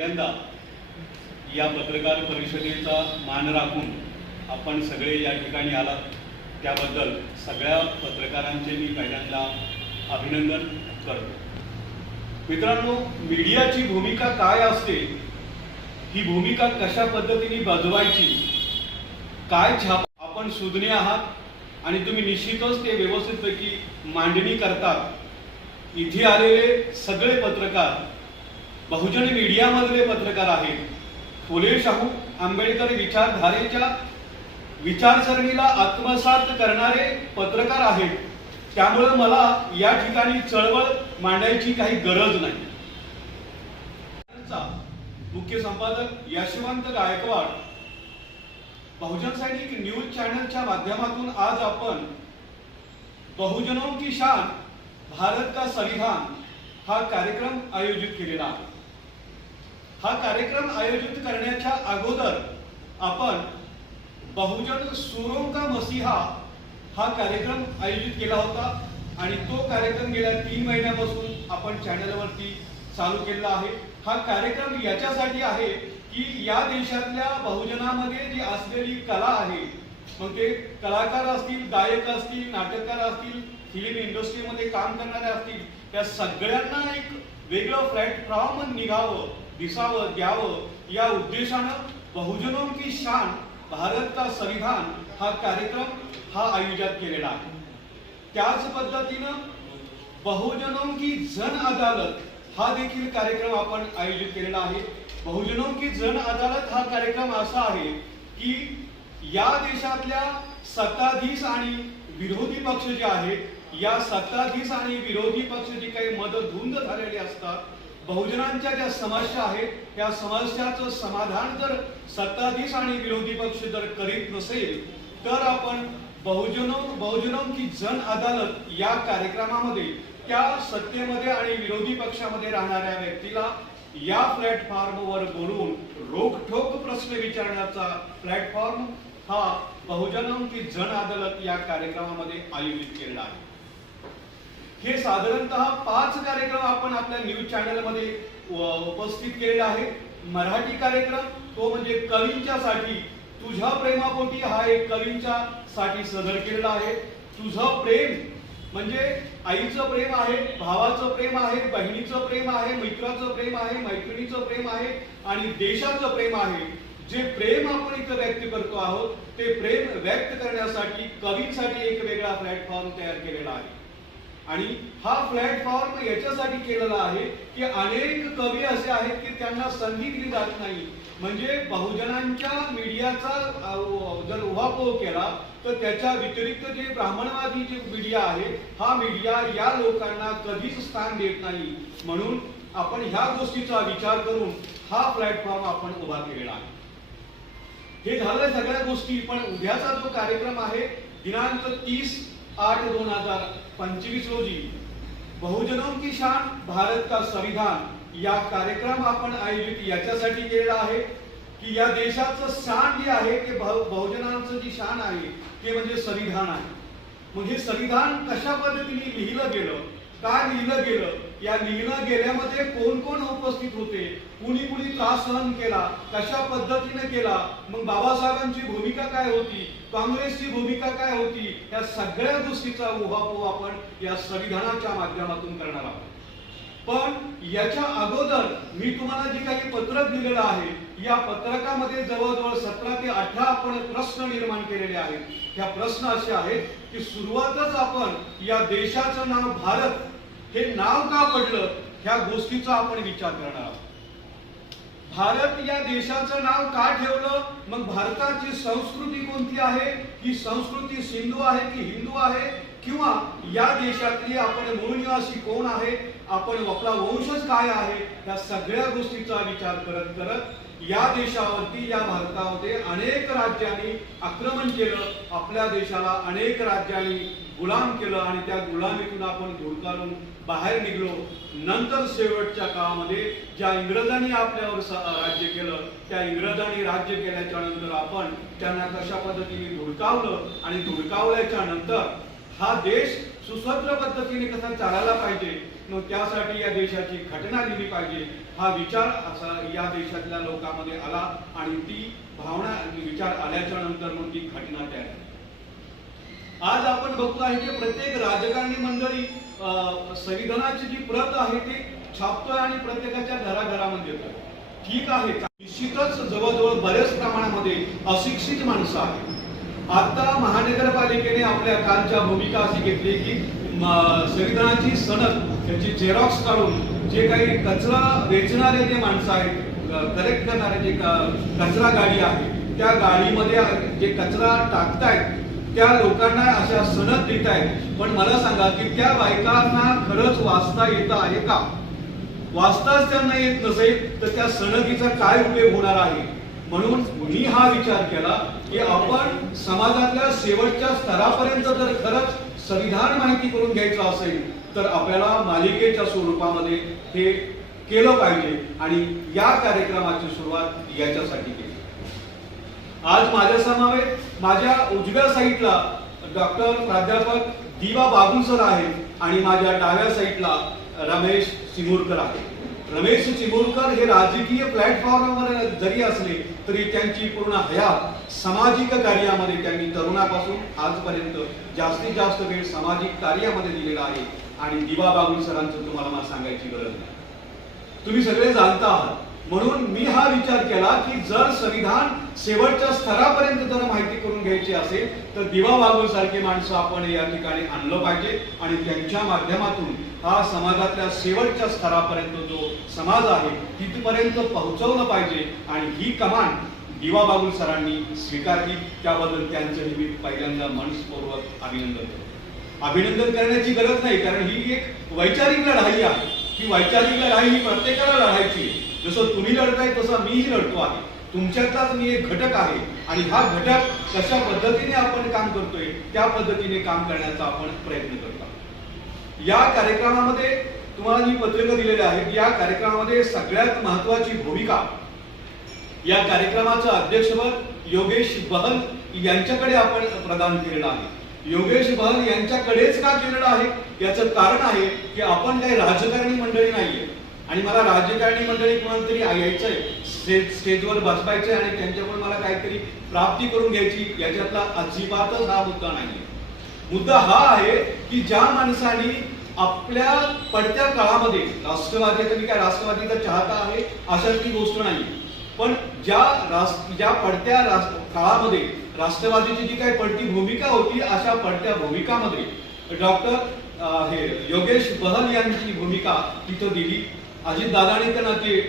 पहिल्यांदा या पत्रकार परिषदेचा मान राखून आपण सगळे या ठिकाणी आलात. त्याबद्दल सगळ्या पत्रकारांचे मी पहिल्यांदा अभिनंदन करतो. मित्रांनो मीडियाची भूमिका काय असते? ही भूमिका कशा पद्धतीने बजवायची? काय छाप आपण सुज्ञ आहात आणि तुम्ही निश्चितच ते व्यवस्थितपैकी मांडणी करतात. इथे आलेले सगळे पत्रकार बहुजन मीडियामधले पत्रकार आहेत. फुले शाहू आंबेडकर विचारधारेच्या विचारसरणीला आत्मसात करणारे पत्रकार आहेत. त्यामुळे मला या ठिकाणी चळवळ मांडायची काही गरज नाही. मुख्य संपादक यशवंत गायकवाड. बहुजन सैनिक न्यूज चॅनलच्या माध्यमातून आज आपण बहुजनों की शान भारत का संविधान हा कार्यक्रम आयोजित केलेला आहे. हा कार्यक्रम आयोजित करण्याच्या अगोदर आपण बहुजन सुरोंका मसीहा हा कार्यक्रम आयोजित केला होता आणि तो कार्यक्रम गेल्या तीन महिन्यापासून आपण चॅनलवरती चालू केलेला आहे. हा कार्यक्रम याच्यासाठी आहे की या देशातल्या बहुजनामध्ये जी असलेली कला आहे मग ते कलाकार असतील गायक असतील नाटककार असतील फिल्म इंडस्ट्रीमध्ये काम करणारे असतील त्या सगळ्यांना एक वेगळं प्लॅटफॉर्म निघावं. दिसावं द्यावं या उद्देशानं बहुजनों की शान भारत का संविधान हा कार्यक्रम हा आयोजित केलेला आहे. त्याच पद्धतीनं बहुजनों की जन अदालत हा देखील कार्यक्रम आपण आयोजित केलेला आहे. बहुजनों की जन अदालत हा कार्यक्रम असा आहे की या देशातल्या सत्ताधीश आणि विरोधी पक्ष जे आहेत या सत्ताधीश आणि विरोधी पक्ष जे काही मदत धुंद झालेले असतात बहुजनांच्या ज्या समस्या आहेत त्या समस्याचं समाधान जर सत्ताधीश आणि विरोधी पक्ष जर करीत नसेल तर आपण बहुजनो बहुजनों की जन अदालत या कार्यक्रमामध्ये त्या सत्तेमध्ये आणि विरोधी पक्षामध्ये राहणाऱ्या व्यक्तीला या प्लॅटफॉर्मवर बोलून रोखठोक प्रश्न विचारण्याचा प्लॅटफॉर्म हा बहुजनों की जन अदालत या कार्यक्रमामध्ये आयोजित केलेला आहे. हे साधारणतः पाच कार्यक्रम आपण आपल्या न्यूज चॅनलमध्ये उपस्थित केलेला आहे मराठी कार्यक्रम तो म्हणजे कवींच्या साठी तुझ्या प्रेमापोटी हा एक कवींच्या साठी सदर केलेला आहे. तुझं प्रेम म्हणजे आईचं प्रेम आहे भावाचं प्रेम आहे बहिणीचं प्रेम आहे मित्राचं प्रेम आहे मैत्रिणीचं प्रेम आहे आणि देशाचं प्रेम आहे. जे प्रेम आपण इथं व्यक्त करतो आहोत ते प्रेम व्यक्त करण्यासाठी कवींसाठी एक वेगळा प्लॅटफॉर्म तयार केलेला आहे. आणि हा प्लॅटफॉर्म याच्यासाठी केलेला आहे की अनेक कवी असे आहेत की त्यांना संधी दिली जात नाही. म्हणजे बहुजनांच्या मीडियाचा जर उहापोह केला तर त्याच्या व्यतिरिक्त जे ब्राह्मणवादी जे मीडिया आहे हा मीडिया या लोकांना कधीच स्थान देत नाही. म्हणून आपण ह्या गोष्टीचा विचार करून हा प्लॅटफॉर्म आपण उभा केलेला आहे. हे झालं सगळ्या गोष्टी पण उद्याचा जो कार्यक्रम आहे दिनांक तीस आठ दोन हजार पंचवीस रोजी बहुजनों की शान भारत का संविधान? या कार्यक्रम आपण आयोजित याच्यासाठी केलेला आहे की या देशाचं शान जे आहे ते बहुजनांचं जी शान आहे ते म्हणजे संविधान आहे. मग हे संविधान कशा पद्धतीने लिहिलं गेलं? काय लिहिलं गेलं? या लिहिलं गेल्यामध्ये कोण कोण उपस्थित होते? कुणी कुणी त्रास सहन केला? कशा पद्धतीने केला? मग बाबासाहेबांची भूमिका काय होती? काँग्रेसची भूमिका काय होती? या सगळ्या गोष्टीचा उहापोह आपण या संविधानाच्या माध्यमातून करणार आहोत. पण याच्या अगोदर मी तुम्हाला जे काही पत्रक दिलेलं आहे या पत्रकामध्ये जवळजवळ सतरा ते अठरा आपण प्रश्न निर्माण केलेले आहेत. ह्या प्रश्न असे आहेत की सुरुवातच आपण या देशाचं नाव भारत हे नाव का पडलं? ह्या गोष्टीचा आपण विचार करणार आहोत. भारत या देशाचं नाव का ठेवलं? मग भारताची संस्कृती कोणती आहे? ही संस्कृती सिंधू आहे की हिंदू आहे? किंवा या देशातली आपण मूळ निवासी कोण आहे? आपण आपला वंशज काय आहे? या सगळ्या गोष्टीचा विचार करत करत या देशावरती या भारतामध्ये अनेक राज्यांनी आक्रमण केलं आपल्या देशाला अनेक राज्यांनी गुलाम केलं आणि त्या गुलामीतून आपण धुडकारून बाहेर निघलो. नंतर शेवटच्या काळामध्ये ज्या इंग्रजांनी आपल्यावर राज्य केलं त्या इंग्रजांनी राज्य केल्याच्यानंतर आपण त्यांना कशा पद्धतीने धुडकावलं आणि धुडकावल्याच्या नंतर हा देश सुसज्ज पद्धतीने कसा चालायला पाहिजे मग त्यासाठी या देशाची घटना लिहिली पाहिजे. हा विचार असा या देशातल्या लोकांमध्ये आला आणि ती भावना विचार आल्याच्यानंतर मग ती घटना तयार झाली. आज आपण बघतो आहे की प्रत्येक राजकारणी मंडळी संविधानाची जी प्रत आहे ती छापतोय आणि प्रत्येकाच्या घराघरामध्ये येतोय. ठीक आहे निश्चितच जवळजवळ बऱ्याच प्रमाणामध्ये अशिक्षित माणसं आहेत. आता महानगरपालिकेने आपल्या कालच्या भूमिका अशी घेतली की संविधानाची सनद त्याची झेरॉक्स काढून जे काही कचरा वेचणारे जे माणसं आहेत कलेक्ट करणारे जे कचरा गाडी आहे त्या गाडीमध्ये जे कचरा टाकतायत त्या लोकांना अशा सणत देत आहेत पण मला सांगा की त्या बायकांना खरंच वाचता येत आहे का? वाचताच त्यांना येत नसेल तर त्या सणतीचा काय उपयोग होणार आहे? म्हणून मी हा विचार केला की आपण समाजातल्या शेवटच्या स्तरापर्यंत जर खरंच संविधान माहिती करून घ्यायचं असेल तर आपल्याला मालिकेच्या स्वरूपामध्ये हे केलं पाहिजे आणि या कार्यक्रमाची सुरुवात याच्यासाठी केली. आज माझ्या समावेत माझ्या उजव्या साईडला डॉक्टर प्राध्यापक दिवा बाबू सर आहेत आणि माझ्या डाव्या साईडला रमेश सिंगूरकर आहेत. रमेश चिमुरकर हे राजकीय प्लॅटफॉर्मवर जरी असले तरी त्यांची पूर्ण हयात सामाजिक कार्यामध्ये त्यांनी तरुणापासून आजपर्यंत जास्तीत जास्त वेळ सामाजिक कार्यामध्ये दिलेला आहे. आणि दिवा बाबू सरांचं तुम्हाला मला सांगायची गरज नाही. तुम्ही सगळे जाणता आहात. म्हणून मी हा विचार केला की जर संविधान शेवटच्या स्तरापर्यंत जर माहिती करून घ्यायची असेल तर दिवा बागुल सारखे माणसं आपण या ठिकाणी आणलं पाहिजे आणि त्यांच्या माध्यमातून हा समाजातल्या शेवटच्या स्तरापर्यंत जो समाज आहे तिथपर्यंत पोहोचवलं पाहिजे आणि ही कमान दिवा बागुल सरांनी स्वीकारली. त्याबद्दल त्यांचं मी पहिल्यांदा मनस्पूर्वक अभिनंदन करतो. अभिनंदन करण्याची गरज नाही कारण ही एक वैचारिक लढाई आहे. ही वैचारिक लढाई ही प्रत्येकाला लढायची आहे. जसं तुम्ही लढताय तसं मीही लढतो आहे. तुमच्यातलाच मी एक घटक आहे. आणि हा घटक कशा पद्धतीने आपण काम करतोय त्या पद्धतीने काम करण्याचा आपण प्रयत्न करतो. या कार्यक्रमामध्ये तुम्हाला जी पत्रकं दिलेली आहेत या कार्यक्रमामध्ये सगळ्यात महत्वाची भूमिका या कार्यक्रमाचं अध्यक्षपद योगेश बहल यांच्याकडे आपण प्रदान केलेलं आहे. योगेश बहल यांच्याकडेच का केलेलं आहे? याचं कारण आहे की आपण काही राजकारणी मंडळी नाहीये. आणि मला राजकारणी मंडळी कोणतरी तरी यायचंय स्टेज स्टेजवर बसवायचंय आणि त्यांच्याकडून मला काहीतरी प्राप्ती करून घ्यायची याच्यातला अजिबातच हा मुद्दा नाहीये. मुद्दा हा आहे की ज्या माणसांनी आपल्या पडत्या काळामध्ये राष्ट्रवादी मी काय राष्ट्रवादीचा चाहता आहे अशातली गोष्ट नाही पण ज्या राष्ट्र ज्या पडत्या राष्ट्र काळामध्ये राष्ट्रवादीची जी काही पडती भूमिका होती अशा पडत्या भूमिकामध्ये डॉक्टर हे योगेश बहल यांची भूमिका तिथं दिली. अजितदादांनी त्यांना ते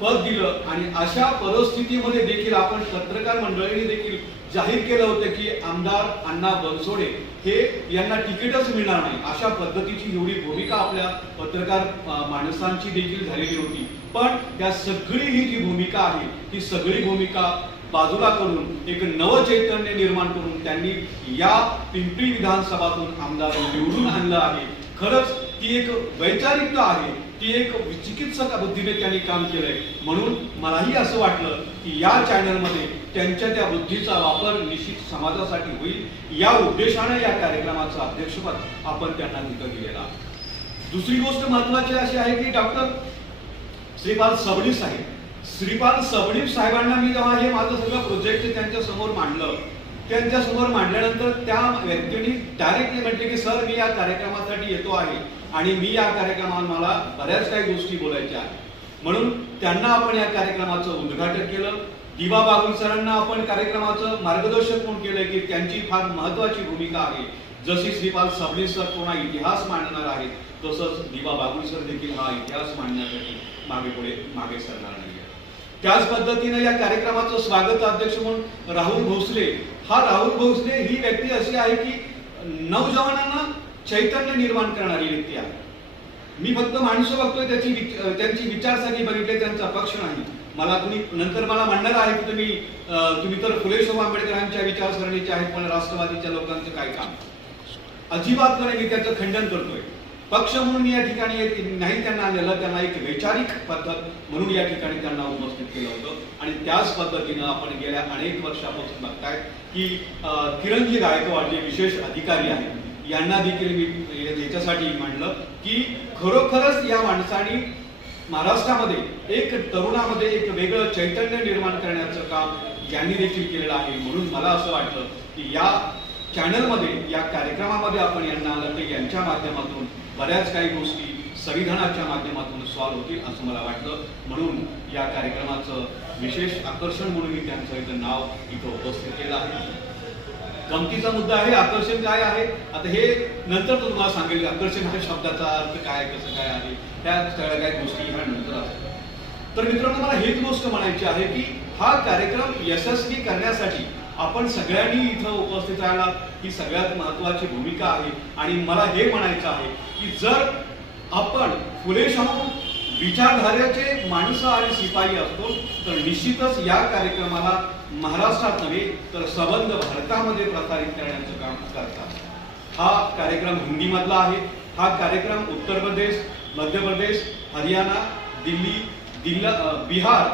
पद दिलं आणि अशा परिस्थितीमध्ये देखील आपण पत्रकार मंडळीने देखील जाहीर केलं होतं की आमदार अण्णा बनसोडे हे यांना तिकीटच मिळणार नाही. अशा पद्धतीची एवढी भूमिका आपल्या पत्रकार माणसांची देखील झालेली होती. पण त्या सगळी ही जी भूमिका आहे ती सगळी भूमिका बाजूला करून एक नव चैतन्य निर्माण करून त्यांनी या पिंपरी विधानसभातून आमदार निवडून आणलं आहे. खरंच ती एक वैचारिकता आहे. ती एक चिकित्सक बुद्धीने त्यांनी काम केलंय. म्हणून मलाही असं वाटलं की या चॅनलमध्ये त्यांच्या त्या बुद्धीचा वापर निश्चित समाजासाठी होईल. या उद्देशाने या कार्यक्रमाचं अध्यक्षपद आपण त्यांना तिथं दिलेला दुसरी गोष्ट महत्वाची अशी आहे की डॉक्टर श्रीपाल सबणीस साहेब. श्रीपाल सबणीस साहेबांना मी जेव्हा हे माझं सगळं प्रोजेक्ट त्यांच्यासमोर मांडलं त्यांच्यासमोर मांडल्यानंतर त्या व्यक्तीने डायरेक्टली म्हटले की सर मी या कार्यक्रमासाठी येतो आहे. आणि मी या कार्यक्रमात मला बऱ्याच काही गोष्टी बोलायच्या आहेत. म्हणून त्यांना आपण या कार्यक्रमाचं उद्घाटन केलं. दिवा बागुल सरांना आपण कार्यक्रमाचं मार्गदर्शक म्हणून केलंय की त्यांची फार महत्वाची भूमिका आहे. जशी श्रीपाल सबणीस सर कोणा इतिहास मांडणार आहेत तसंच दिवा बागुल सर देखील हा इतिहास मांडण्यासाठी मागे पुढे मागे सरणार नाही त्याच पद्धतीने या कार्यक्रमाचं स्वागत अध्यक्ष म्हणून राहुल भोसले. हा राहुल भोसले ही व्यक्ती अशी आहे की नवजवानांना चैतन्य निर्माण करणारी व्यक्ती आहे. मी फक्त माणसं बघतोय त्याची त्यांची विचारसरणी बघितली त्यांचा पक्ष नाही. मला तुम्ही नंतर मला म्हणणार आहे की तुम्ही तुम्ही तर फुले शोभा आंबेडकरांच्या विचारसरणीचे आहेत पण राष्ट्रवादीच्या लोकांचं काय काम? अजिबात नाही मी त्याचं खंडन करतोय. पक्ष म्हणून या ठिकाणी नाही त्यांना आणलेलं त्यांना एक वैचारिक पद्धत म्हणून या ठिकाणी त्यांना उपस्थित केलं होतं. आणि त्याच पद्धतीनं आपण गेल्या अनेक वर्षापासून बघताय की अं, किरणजी गायकवाड जे विशेष अधिकारी आहेत यांना देखील मी याच्यासाठी म्हणलं की खरोखरच या माणसाने महाराष्ट्रामध्ये एक तरुणामध्ये एक वेगळं चैतन्य निर्माण करण्याचं काम यांनी देखील केलेलं आहे. म्हणून मला असं वाटतं की या चॅनलमध्ये या कार्यक्रमामध्ये आपण यांना आलं तर यांच्या माध्यमातून बऱ्याच काही गोष्टी संविधानाच्या माध्यमातून सॉल्व्ह होतील असं मला वाटतं. म्हणून या कार्यक्रमाचं विशेष आकर्षण म्हणून मी त्यांचं इथं नाव इथं उपस्थित केलं आहे. गमतीचा मुद्दा आहे आकर्षण काय आहे? आता हे नंतर तो तुम्हाला सांगेल आकर्षण हा शब्दाचा अर्थ काय कसं काय आहे? त्या सगळ्या काय गोष्टी ह्या नंतर असतात तर मित्रांनो मला हेच गोष्ट म्हणायची आहे की हा कार्यक्रम यशस्वी करण्यासाठी आपण सगळ्यांनी इथं उपस्थित राहिला ही सगळ्यात महत्वाची भूमिका आहे. आणि मला हे म्हणायचं आहे की जर आपण फुले शाहू विचारधाऱ्याचे माणसं आणि शिपाई असतो तर निश्चितच या कार्यक्रमाला महाराष्ट्रात नव्हे तर सबंध भारतामध्ये प्रसारित करण्याचं काम करतात. हा कार्यक्रम हिंदीमधला आहे. हा कार्यक्रम उत्तर प्रदेश मध्य प्रदेश हरियाणा दिल्ली दिल्ल बिहार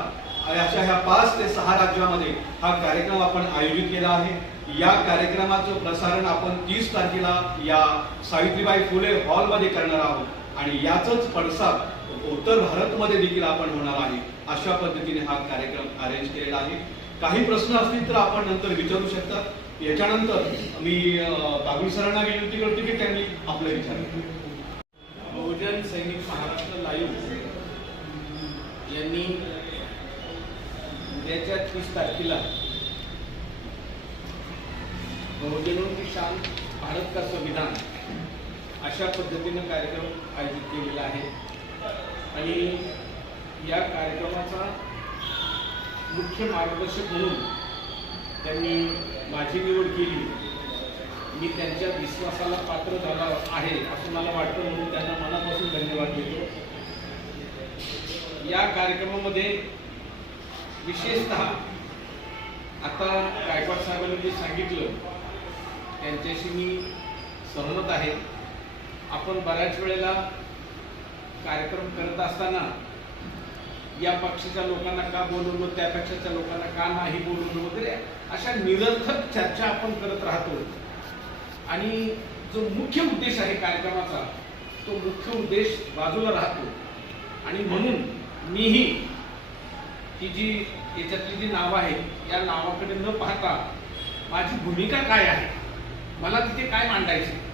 अशा ह्या पाच ते सहा राज्यामध्ये हा कार्यक्रम आपण आयोजित केला आहे. या कार्यक्रमाचं प्रसारण आपण तीस तारखेला या सावित्रीबाई फुले हॉलमध्ये करणार आहोत. आणि याच पडसाद उत्तर भारतमध्ये देखील आपण होणार आहे. अशा पद्धतीने हा कार्यक्रम अरेंज केलेला आहे. काही प्रश्न असतील तर आपण नंतर विचारू शकता. याच्यानंतर मी अं, बागुल सरांना विनंती करतो की त्यांनी आपलं विचार बहुजन सैनिक महाराष्ट्र लाईव्ह यांनी उद्याच्या तीस तारखेला बहुजनों की शान भारत का संविधान अशा पद्धतीनं कार्यक्रम आयोजित केलेला आहे. आणि या कार्यक्रमाचा मुख्य मार्गदर्शक म्हणून त्यांनी माझी निवड केली. मी त्यांच्या विश्वासाला पात्र झाला आहे असं मला वाटतं म्हणून त्यांना मनापासून धन्यवाद देतो. या कार्यक्रमामध्ये विशेषतः आता गायकवाड साहेबांनी जे सांगितलं त्यांच्याशी मी सहमत आहे. आपण बऱ्याच वेळेला कार्यक्रम करत असताना या पक्षाच्या लोकांना का बोलवलं त्या पक्षाच्या लोकांना का नाही बोलवलं वगैरे अशा निरर्थक चर्चा आपण करत राहतो. आणि जो मुख्य उद्देश आहे कार्यक्रमाचा तो मुख्य उद्देश बाजूला राहतो. आणि म्हणून मीही ही जी याच्यातली जी नावं आहेत या नावाकडे न पाहता माझी भूमिका काय आहे मला तिथे काय मांडायचे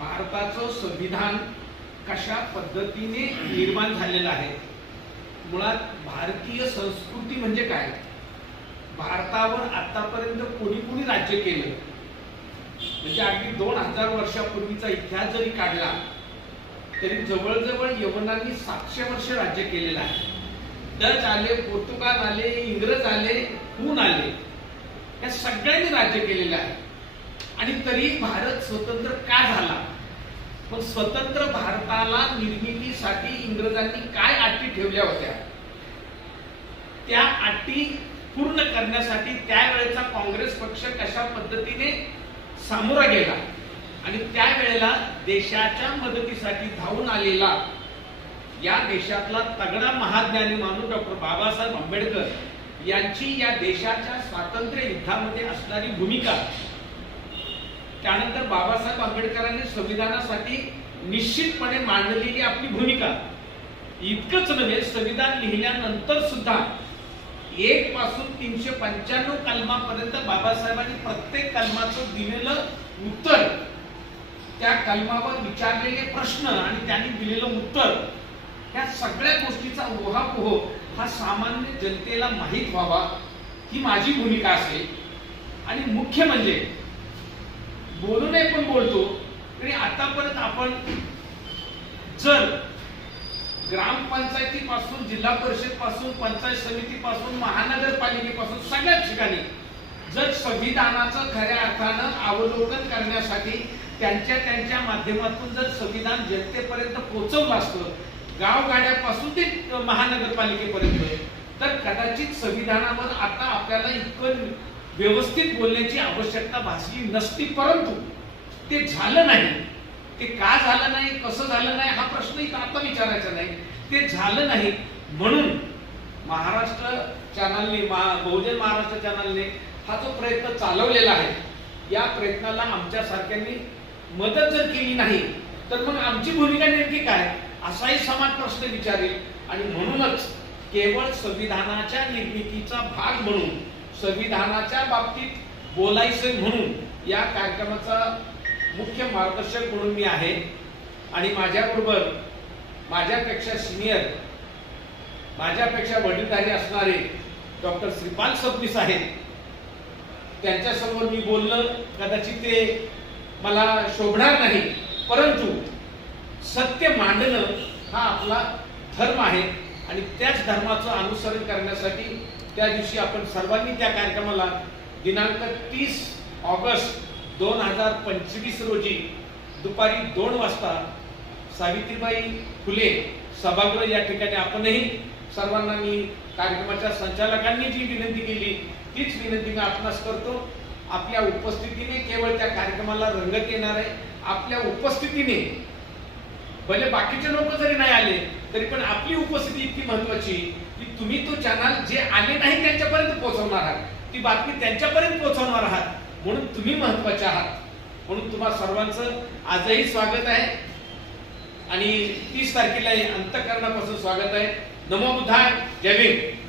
भारताचं संविधान कशा पद्धतीने निर्माण झालेलं आहे? मुळात भारतीय संस्कृती म्हणजे काय? भारतावर आतापर्यंत कोणी कोणी राज्य केलं? म्हणजे अगदी दोन हजार वर्षापूर्वीचा इतिहास जरी काढला तरी जवळजवळ यवनांनी सातशे वर्ष राज्य केलेलं आहे. डच आले पोर्तुगाल आले इंग्रज आले हून आले या सगळ्यांनी राज्य केलेलं आहे. आणि तरी भारत स्वतंत्र का झाला? पण स्वतंत्र भारताला निर्मितीसाठी इंग्रजांनी काय अटी ठेवल्या होत्या? त्या अटी पूर्ण करण्यासाठी त्यावेळेचा काँग्रेस पक्ष कशा पद्धतीने सामोरा गेला? आणि त्यावेळेला देशाच्या मदतीसाठी धावून आलेला या देशातला तगडा महाज्ञानी माणूस डॉक्टर बाबासाहेब आंबेडकर यांची या देशाच्या स्वातंत्र्य युद्धामध्ये असणारी भूमिका त्यानंतर बाबासाहेब आंबेडकरांनी संविधानासाठी निश्चितपणे मांडलेली आपली भूमिका. इतकंच नव्हे संविधान लिहिल्यानंतर सुद्धा एक पासून तीनशे पंच्याण्णव कलमापर्यंत बाबासाहेबांनी प्रत्येक कलमाचं दिलेलं उत्तर त्या कलमावर विचारलेले प्रश्न आणि त्यांनी दिलेलं उत्तर या सगळ्या गोष्टीचा ओहापोह हा सामान्य जनतेला माहीत व्हावा ही माझी भूमिका असेल. आणि मुख्य म्हणजे बोलू नये पण बोलतो. आणि आतापर्यंत आपण जर ग्रामपंचायतीपासून जिल्हा परिषदपासून पंचायत समितीपासून महानगरपालिकेपासून सगळ्याच ठिकाणी जर संविधानाचं खऱ्या अर्थानं अवलोकन करण्यासाठी त्यांच्या त्यांच्या माध्यमातून जर संविधान जनतेपर्यंत पोहोचवलं असतं गावगाड्यापासून ते महानगरपालिकेपर्यंत तर कदाचित संविधानावर आता आपल्याला इतकं व्यवस्थित बोलण्याची आवश्यकता भासली नसती परंतु ते झालं नाही. ते का झालं नाही कसं झालं नाही हा प्रश्न इथं आता विचारायचा नाही. ते झालं नाही. म्हणून महाराष्ट्र चॅनलने बहुजन महाराष्ट्र चॅनलने हा जो प्रयत्न चालवलेला आहे या प्रयत्नाला आमच्या सारख्यांनी मदत जर केली नाही तर मग आमची भूमिका नेमकी काय? असाही समान प्रश्न विचारेल. आणि म्हणूनच केवळ संविधानाच्या निर्मितीचा भाग म्हणून संविधानाच्या बाबतीत बोलायचं म्हणून या कार्यक्रमाचा मुख्य मार्गदर्शक म्हणून मी आहे. आणि माझ्याबरोबर माझ्यापेक्षा सिनियर माझ्यापेक्षा वडीलधारी असणारे डॉक्टर श्रीपाल सबनीस आहेत. त्यांच्यासमोर मी बोललं कदाचित ते मला शोभणार नाही परंतु सत्य मांडणं हा आपला धर्म आहे. आणि त्याच धर्माचं अनुसरण करण्यासाठी त्या दिवशी आपण सर्वांनी त्या कार्यक्रमाला दिनांक तीस ऑगस्ट दोन हजार पंचवीस रोजी दुपारी दोन वाजता सावित्रीबाई फुले सभागृह या ठिकाणी आपणही सर्वांना मी कार्यक्रमाच्या संचालकांनी जी विनंती केली तीच विनंती मी आपणास करतो. आपल्या उपस्थितीने केवळ त्या कार्यक्रमाला रंगत येणार आहे. आपल्या उपस्थितीने भले बाकीचे लोक जरी नाही आले तरी पण आपली उपस्थिती इतकी महत्वाची तुम्ही तो चॅनल जे आले नाही त्यांच्यापर्यंत पोहोचवणार आहात. ती बातमी त्यांच्यापर्यंत पोहोचवणार आहात. म्हणून तुम्ही महत्त्वाचे आहात. म्हणून तुम्हा सर्वांचं आजही स्वागत आहे. आणि तीस तारखेला अंतकरणापासून स्वागत आहे. नमो बुद्धाय. जय भीम.